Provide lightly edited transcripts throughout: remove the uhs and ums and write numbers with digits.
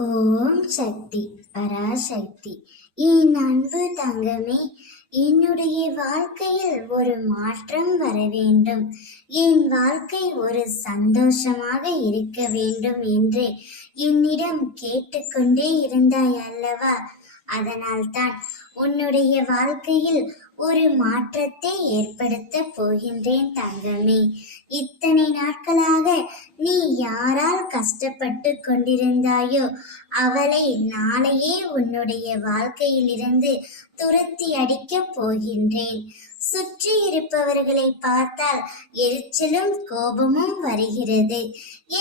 ஓம் சக்தி பராசக்தி. என் அன்பு தங்கமே, என்னுடைய வாழ்க்கையில் ஒரு மாற்றம் வர வேண்டும், என் வாழ்க்கை ஒரு சந்தோஷமாக இருக்க வேண்டும் என்று என்னிடம் கேட்டுக்கொண்டே இருந்தாய் அல்லவா? அதனால்தான் உன்னுடைய வாழ்க்கையில் ஒரு மாற்றத்தை ஏற்படுத்த போகின்றேன் தங்கமே. இத்தனை நாட்களாக நீ யாரால் கஷ்டப்பட்டு கொண்டிருந்தாயோ அவளை நாளையே உன்னுடைய வாழ்க்கையிலிருந்து துரத்தி அடிக்கப் போகின்றேன். சுற்றி இருப்பவர்களை பார்த்தால் எரிச்சலும் கோபமும் வருகிறது.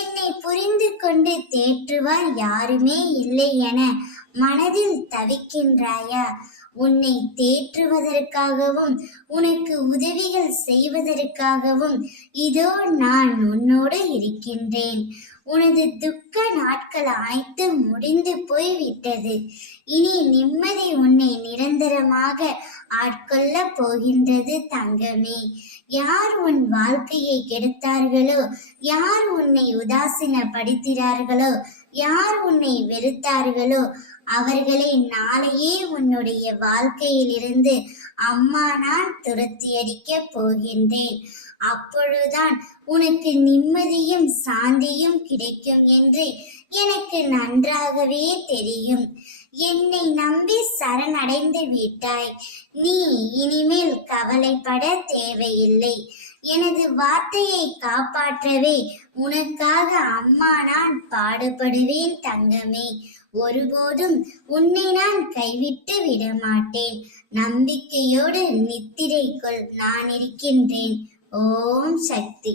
என்னை புரிந்து கொண்டு தேற்றுவார் யாருமே இல்லை என மனதில் தவிக்கின்றாயா? உன்னை தேற்றுவதற்காகவும் உனக்கு உதவிகள் செய்வதற்காகவும் இதோ நான் உன்னோடு இருக்கின்றேன். உனது துக்க நாட்கள் அனைத்தும் முடிந்து போய்விட்டது. இனி நிம்மதி உன்னை நிரந்தரமாக ஆட்கொள்ள போகின்றது தங்கமே. யார் உன் வாழ்க்கையை கெடுத்தார்களோ, யார் உன்னை உதாசீனப்படுத்தினார்களோ, யார் உன்னை வெறுத்தார்களோ அவர்களை நாளையே உன்னுடைய வாழ்க்கையிலிருந்து அம்மா நான் துரத்தி அடிக்கப் போகின்றேன். அப்பொழுதுதான் உனக்கு நிம்மதியும் சாந்தியும் கிடைக்கும் என்று எனக்கு நன்றாகவே தெரியும். என்னை நம்பி சரணடைந்து விட்டாய். நீ இனிமேல் கவலைப்பட தேவையில்லை. எனது வார்த்தையை காப்பாற்றவே உனக்காக அம்மா நான் பாடுபடுவேன் தங்கமே. ஒருபோதும் உன்னை நான் கைவிட்டு விட மாட்டேன். நம்பிக்கையோடு நித்திரை கொள், நான் இருக்கின்றேன். ஓம் சக்தி.